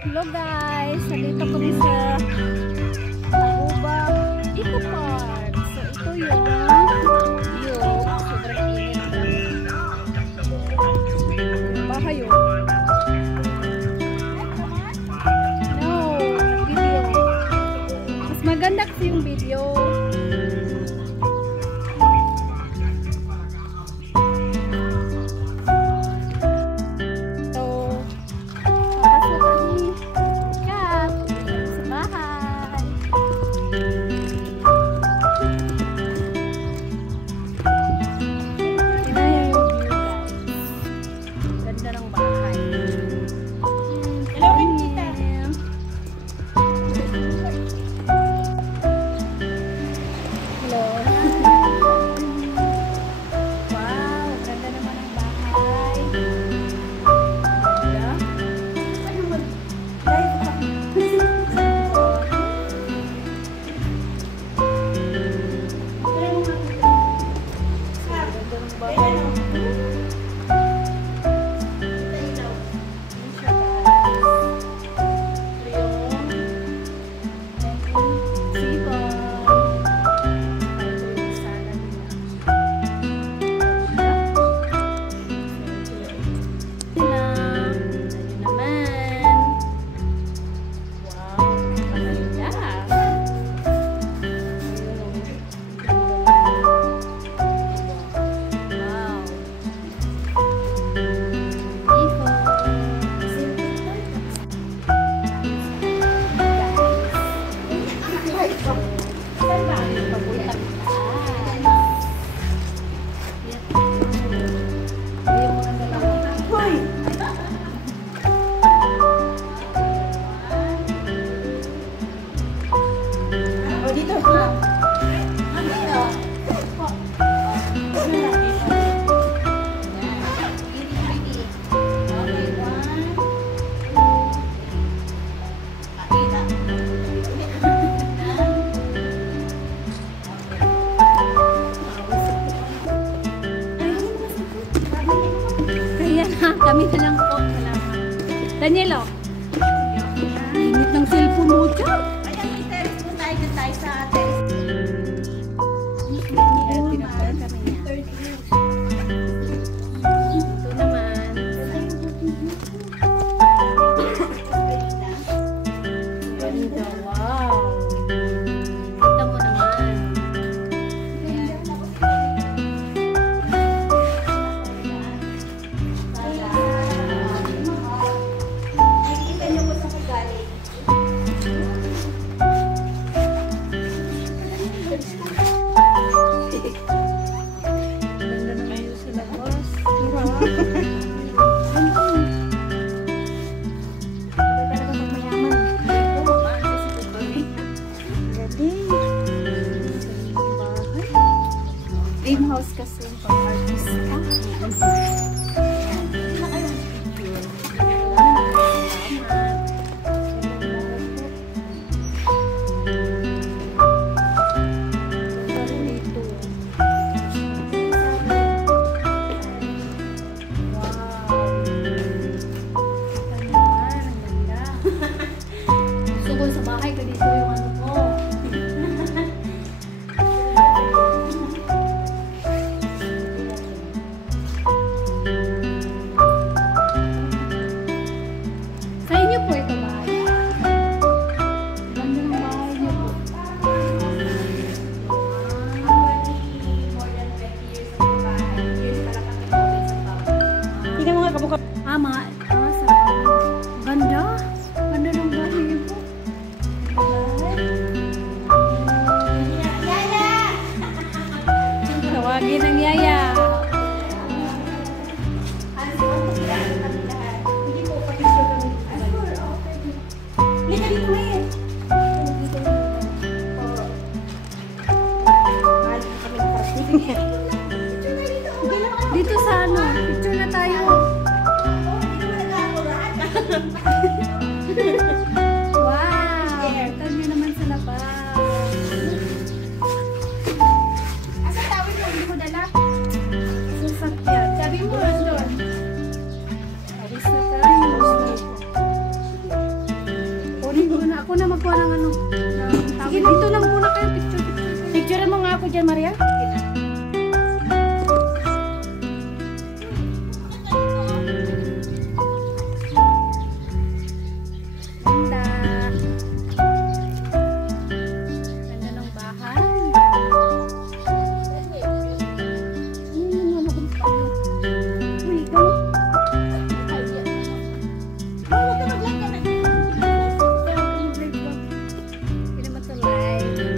Hello guys, nandito kami sa Tagubang Eco Park. So ito yung view. Sobrang init ng bahay yun. No, video. Mas maganda kasi yung video. Kami na lang po. Salamat. Danielo. Init ng cellphone mo dyan. Ayan, may terrace po tayo dyan tayo sa terrace. Ito naman. Ganda. Wow. Ito mo naman. Greenhouse kasi yung pang-artist. Sa bahay ka dito yung ano ko. Sa inyo po ito bahay. Ganda ng bahay niyo po. More than 20 years sa bahay. Years pala kami COVID sa bahay. Tingnan mo nga kamukha. Mga ganda. Ganda ng bahay niyo po. Tawagin ang yaya. Hindi po pa-picture kami. Lika dito eh. Dito sa ano, picture na tayo. Wow! Kita niyo naman sa labas. Asa tawid mo? Hindi mo dala? Sasakyan. Sabi mo, doon. Alis na tayo. na. Ako na magkuha ng ano. Sige, dito lang muna kayo. Picture. Picture mo nga ako dyan, Maria. Ganda. Ganda ng bahay. Uy, ikaw. Hindi naman to live.